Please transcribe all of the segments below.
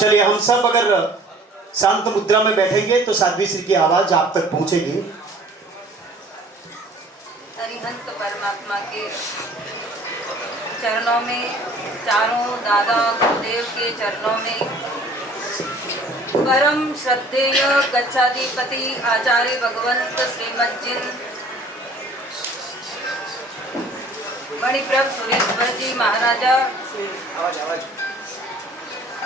चलिए हम सब अगर शांत मुद्रा में बैठेंगे तो साध्वी श्री की आवाज आप तक पहुंचेगी। अरिहंत परमात्मा के चरणों में, चारों दादा गुरुदेव के चरणों में परम श्रद्धेय गच्छाधिपति आचार्य भगवंत श्रीमज्जिन मणिप्रभ सुरेश्वर जी महाराजा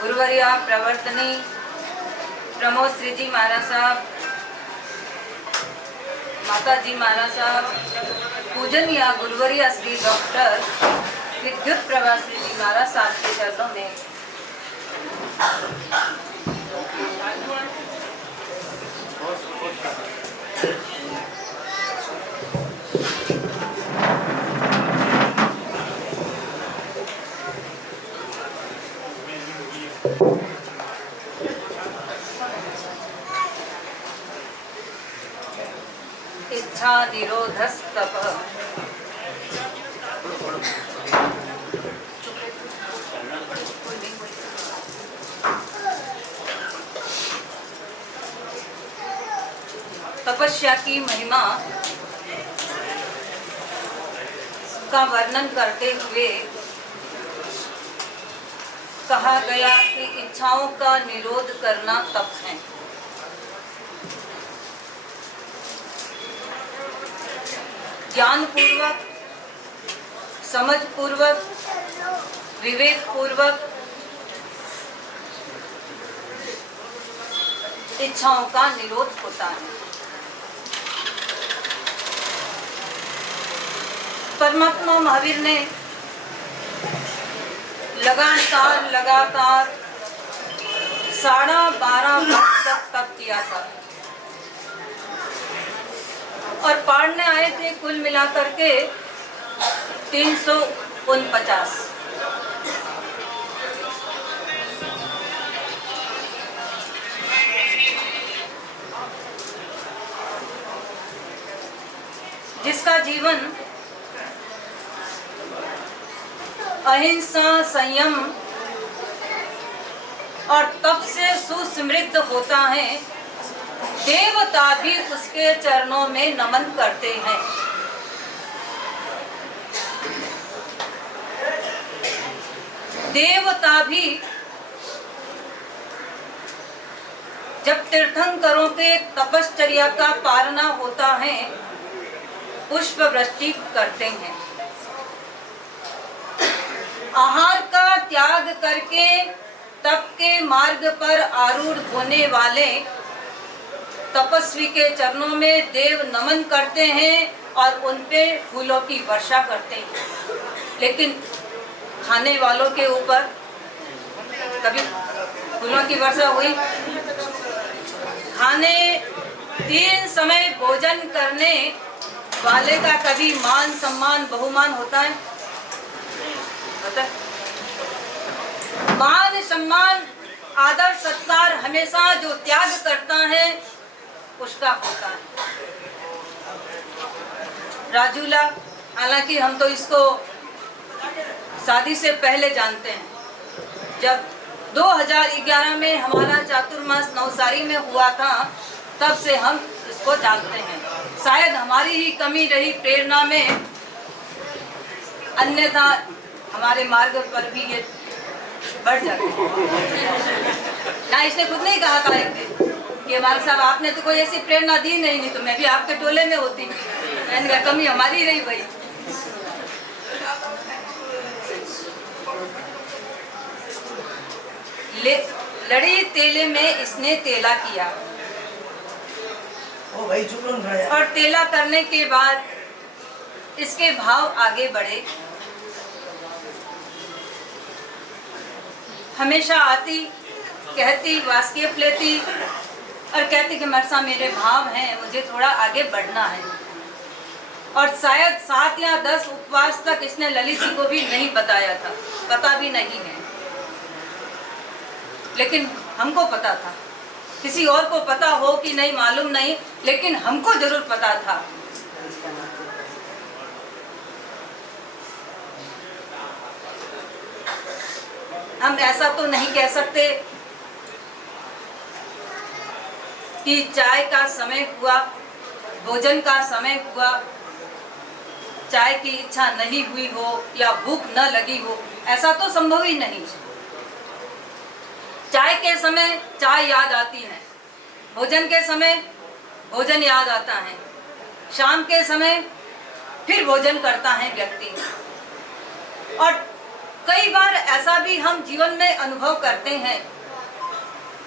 गुरुवर्या प्रवर्तनी प्रमोद श्री जी महाराज साहब, माता जी महाराज साहब, पूजन या गुरुवर्या श्री डॉक्टर विद्युत प्रभा श्री जी महाराज साहब के चरणों में इच्छा निरोधस्तप तपस्या की महिमा का वर्णन करते हुए कहा गया कि इच्छाओं का निरोध करना तप है। ज्ञान पूर्वक, समझ पूर्वक, विवेक पूर्वक इच्छाओं का निरोध होता है। परमात्मा महावीर ने लगातार 12.5 वर्ष तक तप किया था और पढ़ने आए थे कुल मिलाकर के 349। जिसका जीवन अहिंसा, संयम और तप से सुसमृद्ध होता है, देवता भी उसके चरणों में नमन करते हैं। देवता भी जब तीर्थंकरों के तपश्चर्या का पालना होता है, पुष्प वृष्टि करते हैं। आहार का त्याग करके तप के मार्ग पर आरूढ़ होने वाले तपस्वी के चरणों में देव नमन करते हैं और उन पे फूलों की वर्षा करते हैं। लेकिन खाने वालों के ऊपर कभी फूलों की वर्षा हुई? खाने 3 समय भोजन करने वाले का कभी मान सम्मान बहुमान होता है? मान सम्मान आदर सत्कार हमेशा जो त्याग करता है उसका होता है। राजूला, हालांकि हम तो इसको शादी से पहले जानते हैं। जब 2011 में हमारा चातुर्मास नवसारी में हुआ था, तब से हम इसको जानते हैं। शायद हमारी ही कमी रही प्रेरणा में, अन्यथा हमारे मार्ग पर भी ये बढ़ जाते ना। इसने खुद नहीं कहा था एक दिन कि हमारे साहब आपने तो कोई ऐसी प्रेरणा दी नहीं तो मैं भी आपके टोले में होती। मैंने कहा कमी हमारी रही भाई। लड़ी तेले में इसने तेला किया और तेला करने के बाद इसके भाव आगे बढ़े। हमेशा आती, कहती, वास्कियप लेती और कहती कि मरसा मेरे भाव हैं, मुझे थोड़ा आगे बढ़ना है। और शायद 7 या 10 उपवास तक इसने ललित जी को भी नहीं बताया था, पता भी नहीं है। लेकिन हमको पता था। किसी और को पता हो कि नहीं मालूम नहीं, लेकिन हमको जरूर पता था। हम ऐसा तो नहीं कह सकते कि चाय का समय हुआ, भोजन का समय हुआ, चाय की इच्छा नहीं हुई हो या भूख न लगी हो, ऐसा तो संभव ही नहीं। चाय के समय चाय याद आती है, भोजन के समय भोजन याद आता है, शाम के समय फिर भोजन करता है व्यक्ति। और कई बार ऐसा भी हम जीवन में अनुभव करते हैं,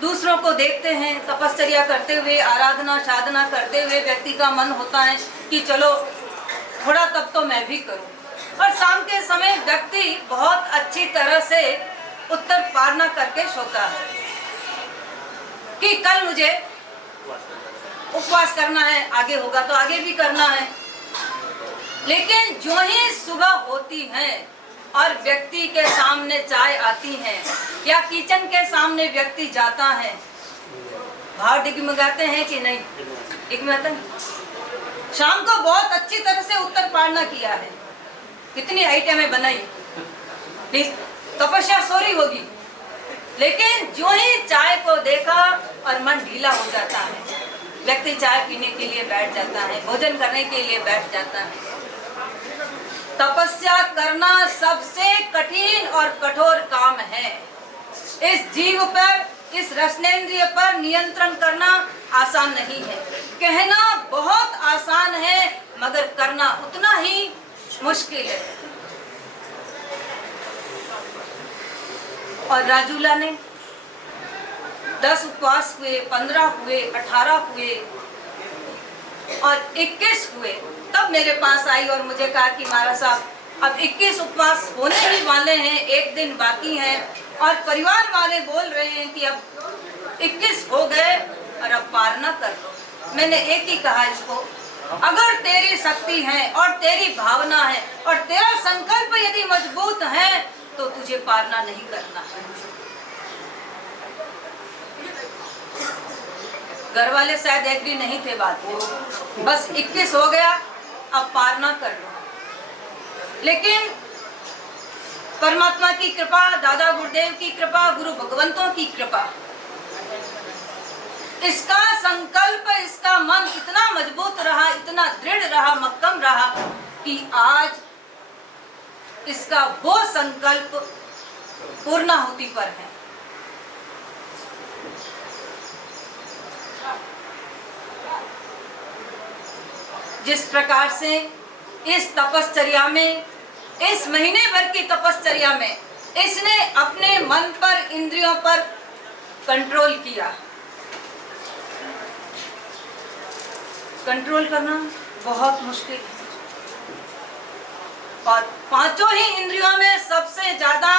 दूसरों को देखते हैं तपश्चर्या करते हुए, आराधना साधना करते हुए, व्यक्ति का मन होता है कि चलो थोड़ा तब तो मैं भी करूं। और शाम के समय व्यक्ति बहुत अच्छी तरह से उत्तर पारना करके सोता है कि कल मुझे उपवास करना है, आगे होगा तो आगे भी करना है। लेकिन जो ही सुबह होती है और व्यक्ति के सामने चाय आती है या किचन के सामने व्यक्ति जाता है, भाव डिगमगाते हैं कि नहीं? डिगमगाते हैं। शाम को बहुत अच्छी तरह से उत्तर पारना किया है, कितनी आइटमें बनाई, तपस्या सोरी होगी, लेकिन जो ही चाय को देखा और मन ढीला हो जाता है, व्यक्ति चाय पीने के लिए बैठ जाता है, भोजन करने के लिए बैठ जाता है। तपस्या करना सबसे कठिन और कठोर काम है। इस जीव पर, इस रसनेंद्रिय पर नियंत्रण करना आसान नहीं है। कहना बहुत आसान है मगर करना उतना ही मुश्किल है। और राजूला ने 10 उपवास हुए, 15 हुए, 18 हुए और 21 हुए, तब मेरे पास आई और मुझे कहा कि महाराज साहब अब 21 उपवास होने ही वाले हैं, एक दिन बाकी है और परिवार वाले बोल रहे हैं कि अब 21 हो गए और अब पार न कर दो। मैंने एक ही कहा इसको, अगर तेरी शक्ति है और तेरी भावना है और तेरा संकल्प यदि मजबूत है तो तुझे पारना नहीं करना है। घर वाले शायद एग्री नहीं थे बात में, बस 21 हो गया अब पार ना कर लो। लेकिन परमात्मा की कृपा, दादा गुरुदेव की कृपा, गुरु भगवंतों की कृपा, इसका संकल्प, इसका मन इतना मजबूत रहा, इतना दृढ़ रहा, मक्कम रहा कि आज इसका वो संकल्प पूर्णाहुति पर है। जिस प्रकार से इस तपश्चर्या में, इस महीने भर की तपश्चर्या में इसने अपने मन पर, इंद्रियों पर कंट्रोल किया। कंट्रोल करना बहुत मुश्किल है और पांचों ही इंद्रियों में सबसे ज्यादा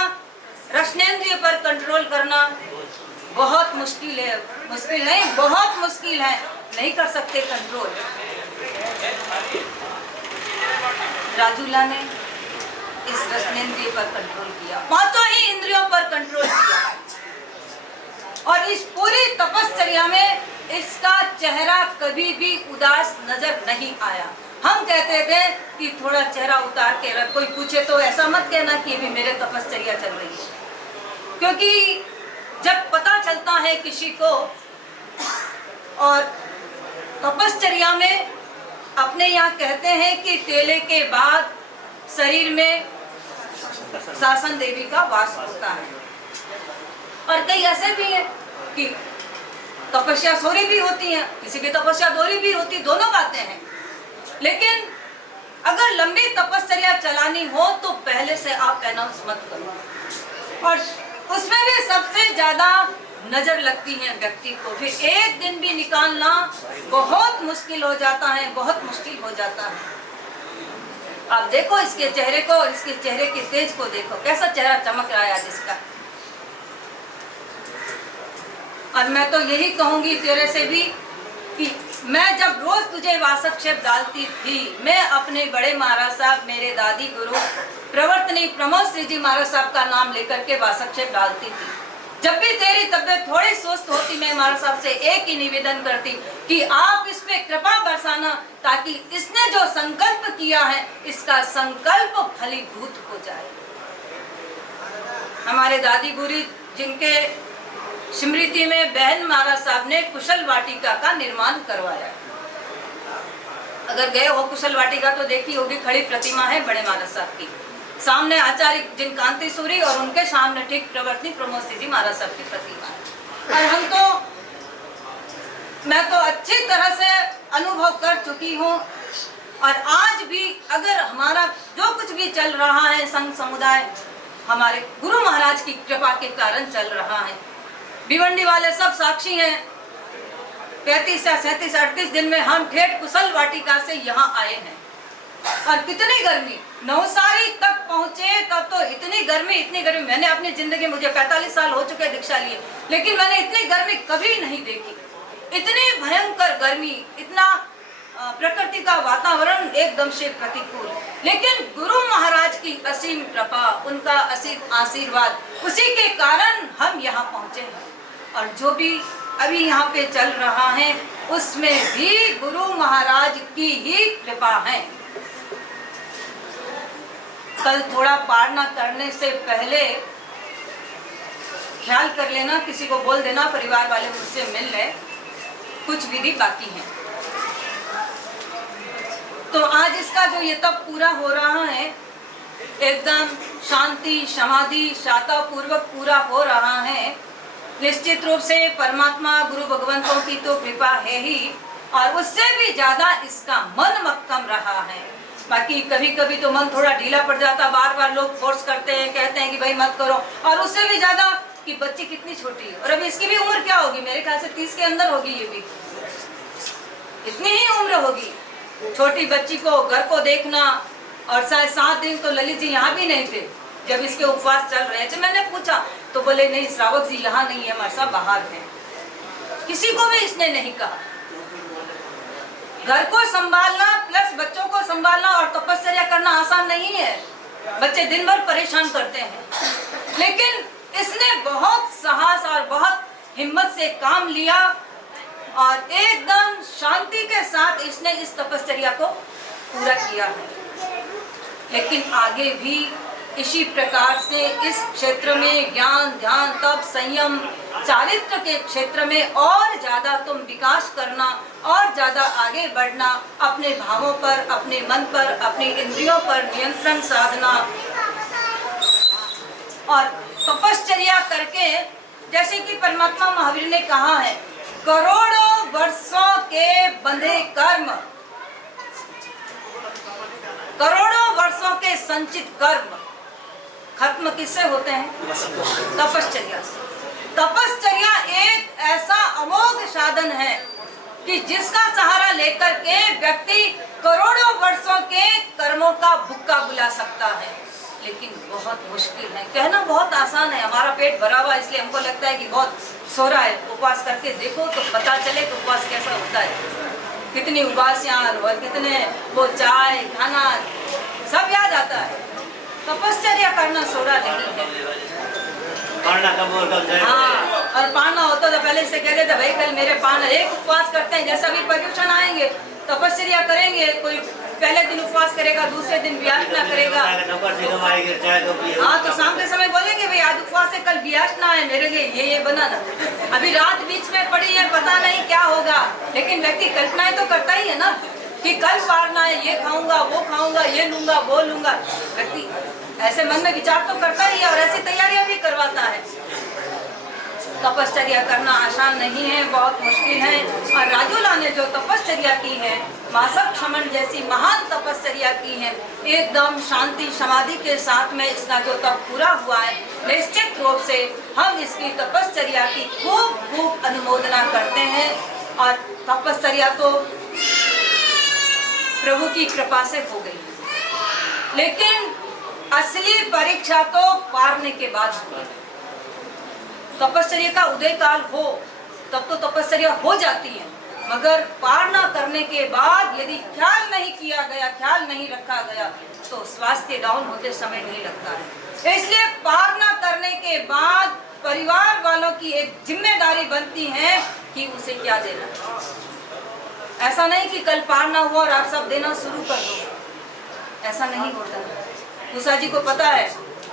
रसनेंद्रिय पर कंट्रोल करना बहुत मुश्किल है। मुश्किल नहीं, बहुत मुश्किल है, नहीं कर सकते कंट्रोल। राजूला ने इस रसनेंद्रिय पर कंट्रोल किया, पांचों ही इंद्रियों पर कंट्रोल किया और इस पूरी तपश्चर्या में इसका चेहरा कभी भी उदास नजर नहीं आया। हम कहते थे कि थोड़ा चेहरा उतार के रख, कोई पूछे तो ऐसा मत कहना कि अभी मेरे तपश्चर्या चल रही है, क्योंकि जब पता चलता है किसी को और तपश्चर्या में अपने यहाँ कहते हैं कि तेले के बाद शरीर में शासन देवी का वास होता है। और कई ऐसे भी हैं कि तपस्या सोरी भी होती है, किसी की तपस्या दोरी भी होती, दोनों बातें हैं। लेकिन अगर लंबी तपश्चर्या चलानी हो तो पहले से आप अनाउंस मत करो और उसमें भी सबसे ज्यादा नजर लगती है व्यक्ति को, फिर एक दिन भी निकालना बहुत मुश्किल हो जाता है, बहुत मुश्किल हो जाता है। आप देखो इसके चेहरे को और इसके चेहरे के तेज को देखो, कैसा चेहरा चमक रहा है आज इसका। और मैं तो यही कहूंगी तेरे से भी कि मैं जब रोज तुझे वासक्षेप डालती थी, मैं अपने बड़े महाराज साहब, मेरे दादी गुरु प्रवर्तनी प्रमोद श्री जी महाराज साहब का नाम लेकर के वासक्षेप डालती थी। जब भी तेरी तबीयत थोड़ी सुस्त होती, मैं महाराज साहब से एक ही निवेदन करती कि आप इस पे कृपा बरसाना ताकि इसने जो संकल्प किया है इसका संकल्प फलीभूत हो जाए। हमारे दादी गुरु जिनके स्मृति में बहन महाराज साहब ने कुशल वाटिका का निर्माण करवाया। अगर गए हो कुशल वाटिका तो देखी होगी, खड़ी प्रतिमा है बड़े महाराज साहब की, सामने आचार्य जिन कांति सूरी और उनके सामने ठीक प्रवर्तनी प्रमोद सिंह जी महाराज साहब की प्रतिमा है। और मैं तो अच्छी तरह से अनुभव कर चुकी हूँ। और आज भी अगर हमारा जो कुछ भी चल रहा है संघ समुदाय, हमारे गुरु महाराज की कृपा के कारण चल रहा है। भिवंडी वाले सब साक्षी हैं। 35 या 37 38 दिन में हम ठेठ कुशल वाटिका से यहाँ आए हैं। और कितनी गर्मी, नवसारी तक पहुँचे तब तो इतनी गर्मी। मैंने अपनी जिंदगी, मुझे 45 साल हो चुके दीक्षा लिए, लेकिन मैंने इतनी गर्मी कभी नहीं देखी। इतनी भयंकर गर्मी, इतना प्रकृति का वातावरण एकदम से प्रतिकूल, लेकिन गुरु महाराज की असीम कृपा, उनका असीम आशीर्वाद, उसी के कारण हम यहाँ पहुँचे हैं। और जो भी अभी यहाँ पे चल रहा है उसमें भी गुरु महाराज की ही कृपा है। कल थोड़ा पारणा करने से पहले ख्याल कर लेना, किसी को बोल देना परिवार वाले मुझसे मिल रहे, कुछ विधि बाकी है। तो आज इसका जो ये तप पूरा हो रहा है, एकदम शांति समाधि शाता पूर्वक पूरा हो रहा है। निश्चित रूप से परमात्मा गुरु भगवंतों की तो कृपा है ही, और उससे भी ज्यादा इसका मन मक्कम रहा है। बाकी कभी कभी तो मन थोड़ा ढीला पड़ जाता, बार बार लोग फोर्स करते हैं, कहते हैं कि भाई मत करो। और उससे भी ज्यादा कि बच्ची कितनी छोटी है, और अभी इसकी भी उम्र क्या होगी, मेरे ख्याल से 30 के अंदर होगी, ये भी इतनी ही उम्र होगी। छोटी बच्ची को घर को देखना, और शायद 7 दिन तो ललित जी यहाँ भी नहीं थे जब इसके उपवास चल रहे थे। मैंने पूछा तो बोले नहीं श्रावक जी यहाँ नहीं है, हमारे साथ बाहर हैं। किसी को भी इसने नहीं कहा। घर को संभालना प्लस बच्चों को संभालना और तपस्या करना आसान नहीं है। बच्चे दिन भर परेशान करते हैं, लेकिन इसने बहुत साहस और बहुत हिम्मत से काम लिया और एकदम शांति के साथ इसने इस तपस्या को पूरा किया है। लेकिन आगे भी इसी प्रकार से इस क्षेत्र में ज्ञान ध्यान तप संयम चारित्र के क्षेत्र में और ज्यादा तुम विकास करना और ज्यादा आगे बढ़ना, अपने भावों पर, अपने मन पर, अपनी इंद्रियों पर नियंत्रण साधना और तपश्चर्या करके, जैसे कि परमात्मा महावीर ने कहा है, करोड़ों वर्षों के बंधे कर्म, करोड़ों वर्षों के संचित कर्म खत्म किससे होते हैं? तपश्चर्या से। तपश्चर्या एक ऐसा अमोघ साधन है कि जिसका सहारा लेकर के व्यक्ति करोड़ों वर्षों के कर्मों का भुक्का बुला सकता है। लेकिन बहुत मुश्किल है। कहना बहुत आसान है, हमारा पेट भरा हुआ इसलिए हमको लगता है कि बहुत सो रहा है। उपवास करके देखो तो पता चले कि उपवास कैसा होता है, कितनी उबासियां और कितने वो चाय खाना सब याद आता है। तपश्चर्या करना सोरा नहीं है। हाँ, और पाना होता तो पहले से कह देते भाई कल मेरे पाना, एक उपवास करते हैं, जैसा भी पर्यूषण आएंगे तपश्चर्या करेंगे, कोई पहले दिन उपवास करेगा, दूसरे दिन व्यासना करेगा। हाँ, तो शाम के समय बोलेंगे भाई आज उपवास है, कल व्यासना है, मेरे लिए ये बनाना। अभी रात बीच में पड़ी है, पता नहीं क्या होगा, लेकिन व्यक्ति कल्पनाएं तो करता ही है ना कि कल पारना है, ये खाऊंगा, वो खाऊंगा, ये लूंगा, वो लूंगा। व्यक्ति ऐसे मन में विचार तो करता ही है और ऐसी तैयारियां भी करवाता है। तपश्चर्या करना आसान नहीं है, बहुत मुश्किल है। और राजूला ने जो तपश्चर्या की है, मासक क्षमण जैसी महान तपश्चर्या की है, एकदम शांति समाधि के साथ में इसका जो तप पूरा हुआ है, निश्चित रूप से हम इसकी तपश्चर्या की खूब खूब अनुमोदना करते हैं। और तपश्चर्या तो प्रभु की कृपा से हो गई, लेकिन असली परीक्षा तो पारने के बाद होगी। तपश्चर्या का उदय काल हो तब तो तपश्चर्या हो जाती है, मगर पारना करने के बाद यदि ख्याल नहीं किया गया, ख्याल नहीं रखा गया, तो स्वास्थ्य डाउन होते समय नहीं लगता है। इसलिए पारना करने के बाद परिवार वालों की एक जिम्मेदारी बनती है कि उसे क्या देना। ऐसा नहीं कि कल पारना हुआ और आप सब देना शुरू कर दो, ऐसा नहीं होता है। उषा जी को पता है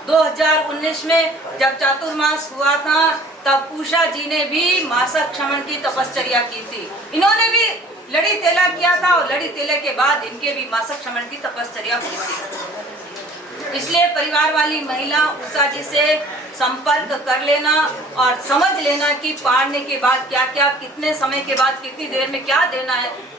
2019 में जब चातुर्मास हुआ था तब उषा जी ने भी मासिक क्षमण की तपश्चर्या की थी। इन्होंने भी लड़ी तेला किया था और लड़ी तेले के बाद इनके भी मासिक क्षमण की तपश्चर्या हुई थी। इसलिए परिवार वाली महिला उषा जी से संपर्क कर लेना और समझ लेना कि पाड़ने के बाद क्या क्या, कितने समय के बाद, कितनी देर में क्या देना है।